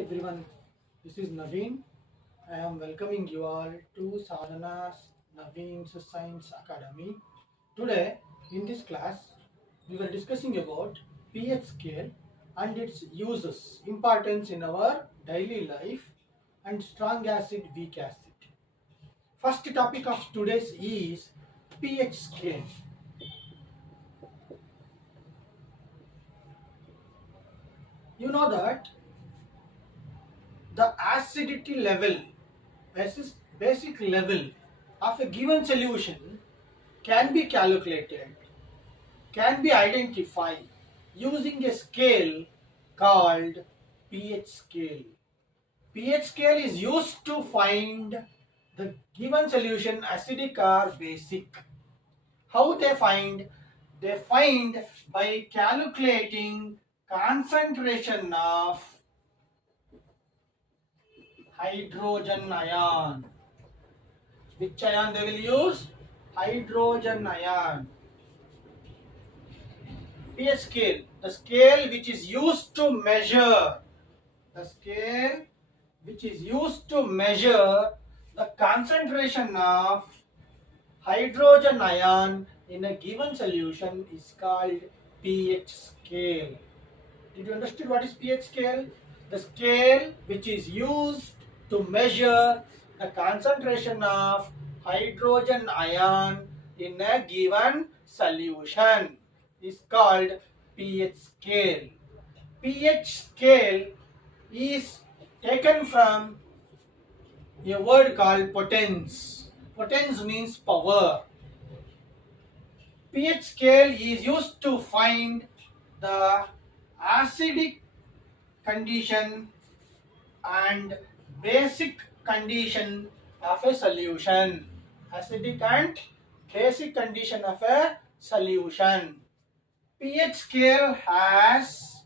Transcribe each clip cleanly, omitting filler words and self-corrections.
everyone, this is Naveen. I am welcoming you all to Sadhananaveen's Science Academy. Today, in this class, we were discussing about pH scale and its uses, importance in our daily life, and strong acid, weak acid. First topic of today's is pH scale. You know that the acidity level, basic level of a given solution can be calculated, can be identified using a scale called pH scale. pH scale is used to find the given solution acidic or basic. How they find? They find by calculating concentration of hydrogen ion. Which ion they will use? Hydrogen ion. pH scale, the scale which is used to measure, the concentration of hydrogen ion in a given solution is called pH scale. Did you understand what is pH scale? The scale which is used to measure the concentration of hydrogen ion in a given solution is called pH scale. pH scale is taken from a word called potence. Potence means power. pH scale is used to find the acidic condition and basic condition of a solution. Acidic and basic condition of a solution. pH scale has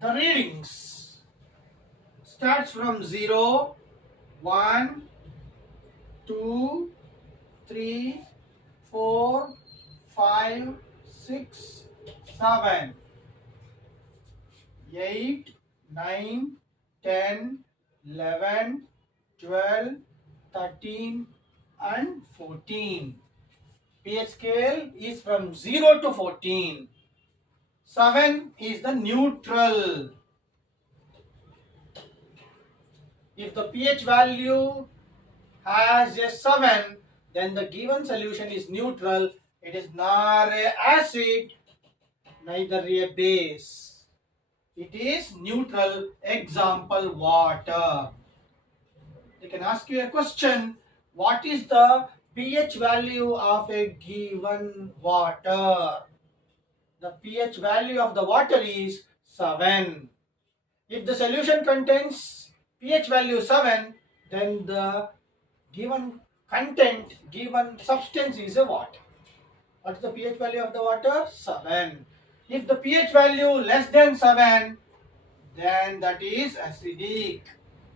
the readings starts from 0, 1, 2, 3, 4, 5, 6, 7, 8, 9, 10, 11, 12, 13 and 14. pH scale is from 0 to 14. 7 is the neutral. If the pH value has a 7, then the given solution is neutral. It is not an acid, neither a base. It is neutral. Example, water. They can ask you a question. What is the pH value of a given water? The pH value of the water is 7. If the solution contains pH value 7, then the given content, given substance is a water. What is the pH value of the water? 7. If the pH value less than 7, then that is acidic.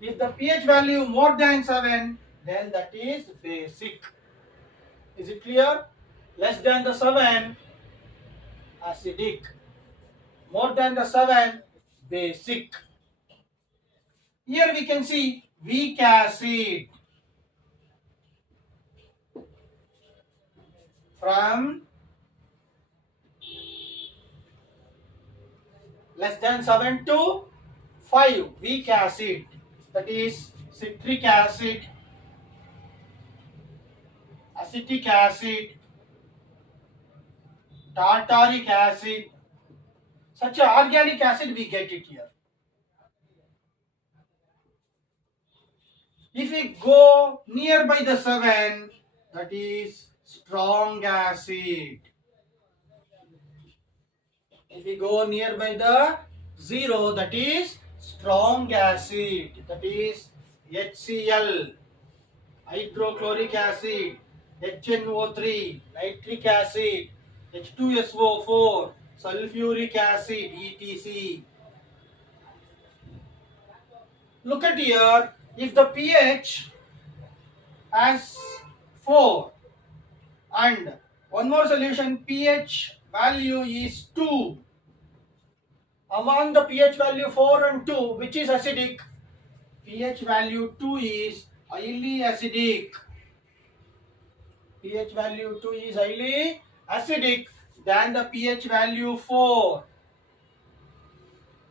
If the pH value more than 7, then that is basic. Is it clear? Less than the 7, acidic. More than the 7, basic. Here we can see weak acid. From less than 7 to 5, weak acid. That is citric acid, acetic acid, tartaric acid. Such an organic acid we get it here. If we go nearby the 7, that is strong acid. If we go nearby the 0, that is strong acid. That is HCl, hydrochloric acid, HNO3, nitric acid, H2SO4, sulfuric acid, etc. Look at here. If the pH has 4 and one more solution pH value is 2, Among the pH value 4 and 2, which is acidic? pH value 2 is highly acidic. pH value 2 is highly acidic than the pH value 4.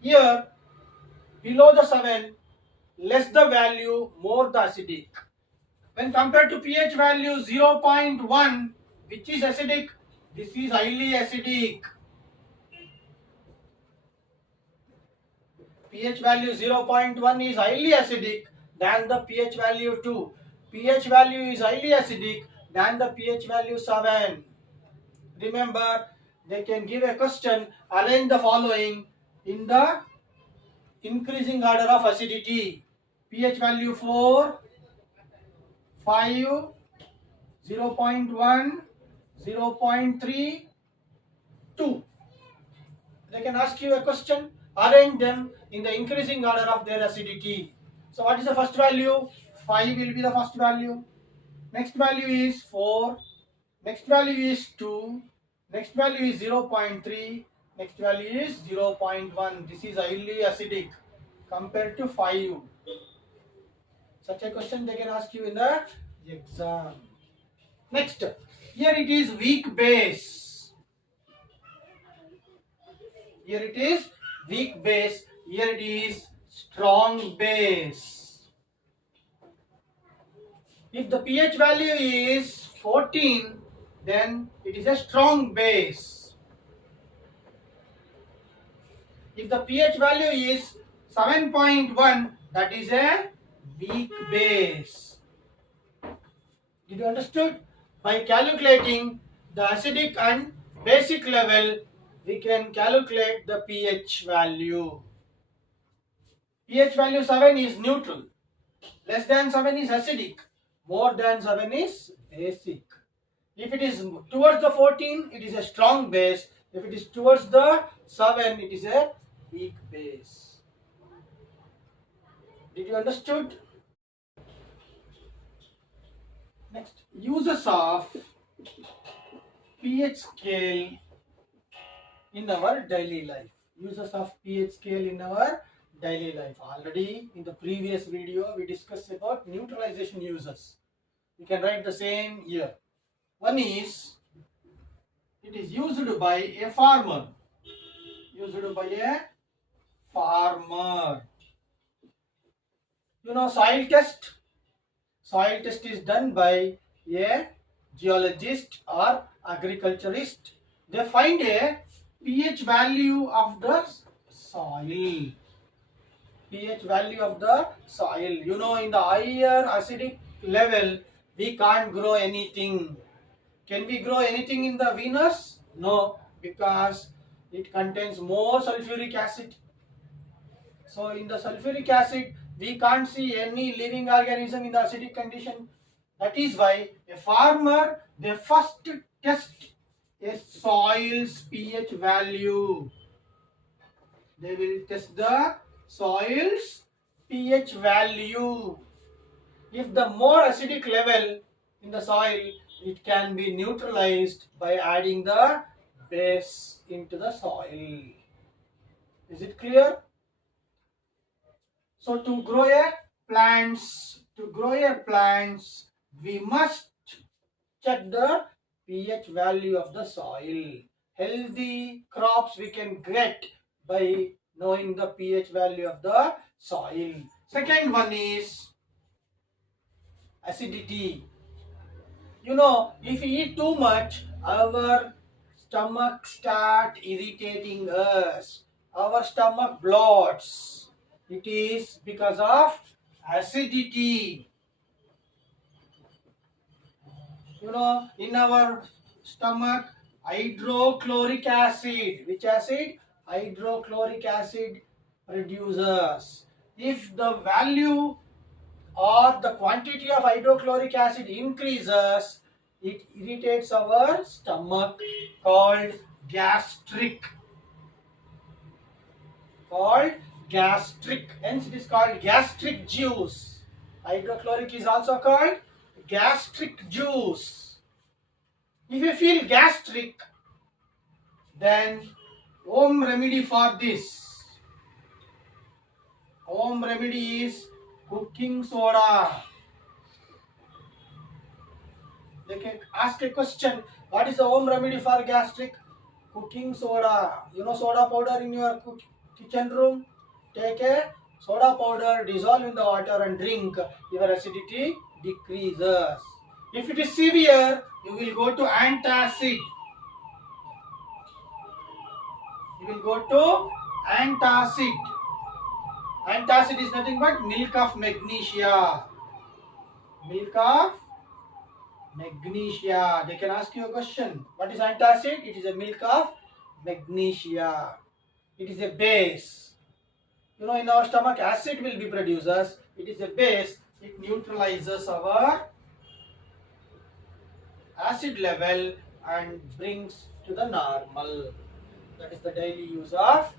Here, below the 7, less the value, more the acidic. When compared to pH value 0.1, which is acidic, this is highly acidic. pH value 0.1 is highly acidic than the pH value 2. pH value is highly acidic than the pH value 7. Remember, they can give a question, arrange the following in the increasing order of acidity. pH value 4, 5, 0.1, 0.3, 2. They can ask you a question, arrange them in the increasing order of their acidity. So what is the first value? 5 will be the first value. Next value is 4. Next value is 2. Next value is 0.3. Next value is 0.1. This is highly acidic compared to 5. Such a question they can ask you in the exam. Next, here it is weak base. Here it is weak base. Here it is strong base. If the pH value is 14, then it is a strong base. If the pH value is 7.1, that is a weak base. Did you understood? By calculating the acidic and basic level, we can calculate the pH value. pH value 7 is neutral. Less than 7 is acidic. More than 7 is basic. If it is towards the 14, it is a strong base. If it is towards the 7, it is a weak base. Did you understood? Next, uses of pH scale in our daily life. Uses of pH scale in our daily life. Already in the previous video, we discussed about neutralization uses. You can write the same here. One is, it is used by a farmer. Used by a farmer. You know soil test? Soil test is done by a geologist or agriculturist. They find a pH value of the soil. pH value of the soil. You know, in the higher acidic level, we can't grow anything. Can we grow anything in the Venus? No, because it contains more sulfuric acid. So in the sulfuric acid, we can't see any living organism in the acidic condition. That is why a farmer, they first test a soil's pH value. They will test the soil's pH value. If the more acidic level in the soil, it can be neutralized by adding the base into the soil. Is it clear? So to grow a plants, we must check the pH value of the soil. Healthy crops we can get by knowing the pH value of the soil. Second one is acidity. You know, if we eat too much, our stomach start irritating us. Our stomach bloats. It is because of acidity. You know, in our stomach, hydrochloric acid. Which acid? Hydrochloric acid produces. If the value or the quantity of hydrochloric acid increases, it irritates our stomach, called gastric. Hence it is called gastric juice. Hydrochloric is also called gastric juice. If you feel gastric, then home remedy for this. home remedy is cooking soda. They can ask a question. What is the home remedy for gastric? Cooking soda. You know soda powder in your kitchen room? Take a soda powder, dissolve in the water and drink. Your acidity decreases. If it is severe, you will go to antacid. You will go to antacid. Antacid is nothing but milk of magnesia. Milk of magnesia. They can ask you a question. What is antacid? It is a milk of magnesia. It is a base. You know, in our stomach, acid will be produced. It is a base. It neutralizes our acid level and brings to the normal. That is the daily use of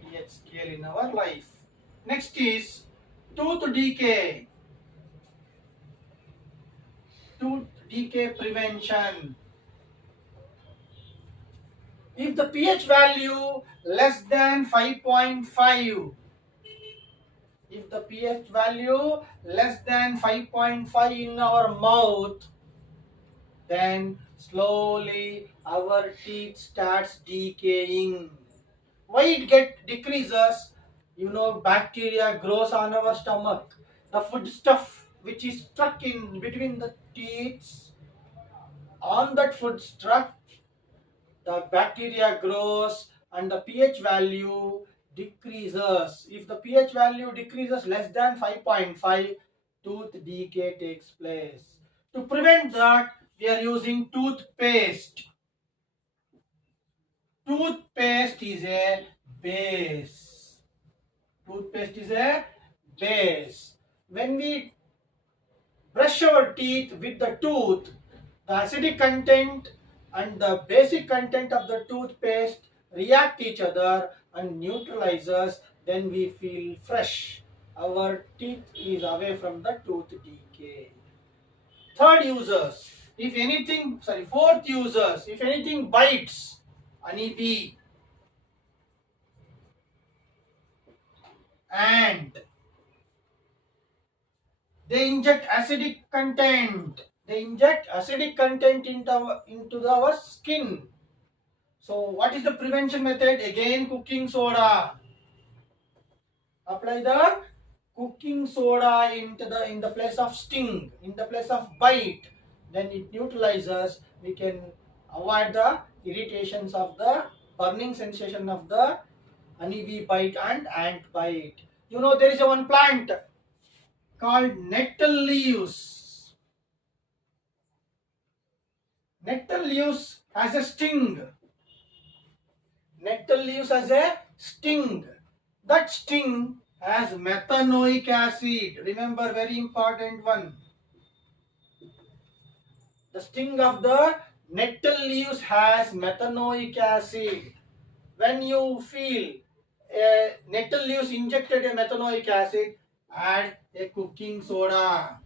pH scale in our life. Next is tooth decay. Tooth decay prevention. If the pH value less than 5.5, if the pH value less than 5.5 in our mouth, then slowly our teeth starts decaying. Why it decreases? You know, bacteria grows on our stomach. The food stuff which is stuck in between the teeth, on that food stuff, the bacteria grows and the pH value decreases. If the pH value decreases less than 5.5, tooth decay takes place. To prevent that, we are using toothpaste. Toothpaste is a base. Toothpaste is a base. When we brush our teeth with the tooth, the acidic content and the basic content of the toothpaste react each other and neutralizes, then we feel fresh. Our teeth is away from the tooth decay. Third users, fourth users, if anything bites, honeybee, and they inject acidic content. They inject acidic content into our skin. So what is the prevention method? Again, cooking soda. Apply the cooking soda in the place of sting, in the place of bite. Then it neutralizes. We can avoid the irritations of the burning sensation of the honeybee bite and ant bite. You know, there is a one plant called nettle leaves. Nettle leaves has a sting. Nettle leaves has a sting. That sting has methanoic acid. Remember, very important one. The sting of the nettle leaves has methanoic acid. When you feel nettle leaves injected a methanoic acid, add a cooking soda.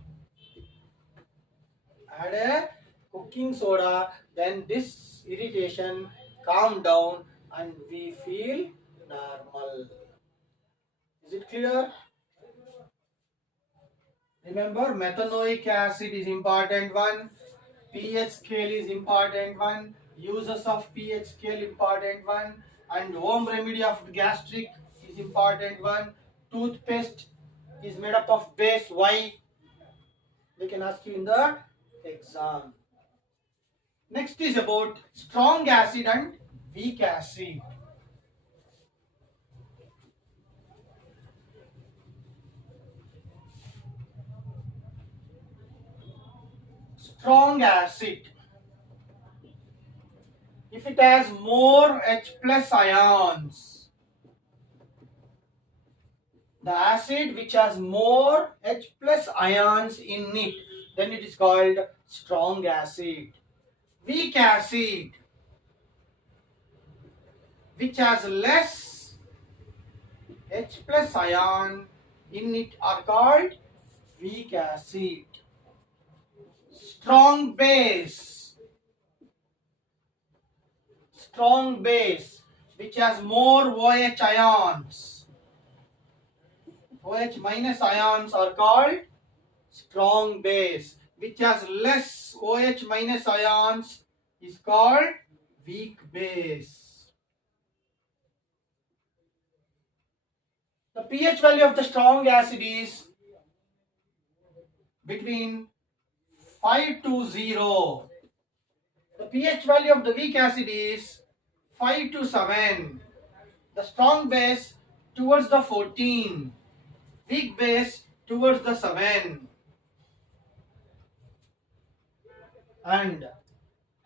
Add a cooking soda, then this irritation calm down and we feel normal. Is it clear? Remember, methanoic acid is important one, pH scale is important one, uses of pH scale important one, and home remedy of gastric is important one. Toothpaste is made up of base. Why? They can ask you in the exam. Next is about strong acid and weak acid. Strong acid, if it has more H plus ions, the acid which has more H plus ions in it, then it is called strong acid. Weak acid, which has less H plus ion in it, are called weak acid. Strong base, which has more OH ions, OH minus ions are called strong base. Which has less OH minus ions is called weak base. The pH value of the strong acid is between 5 to 0. The pH value of the weak acid is 5 to 7. The strong base towards the 14. Weak base towards the 7. And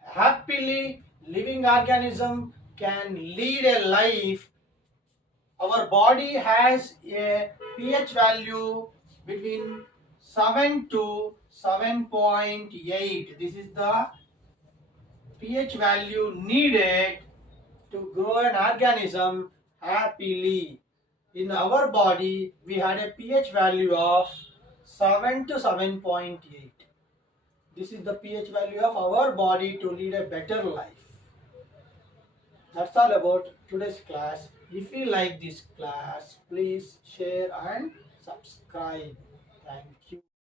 happily living organism can lead a life. Our body has a pH value between 7 to 7.8. This is the pH value needed to grow an organism happily. In our body, we had a pH value of 7 to 7.8. This is the pH value of our body to lead a better life. That's all about today's class. If you like this class, please share and subscribe. Thank you.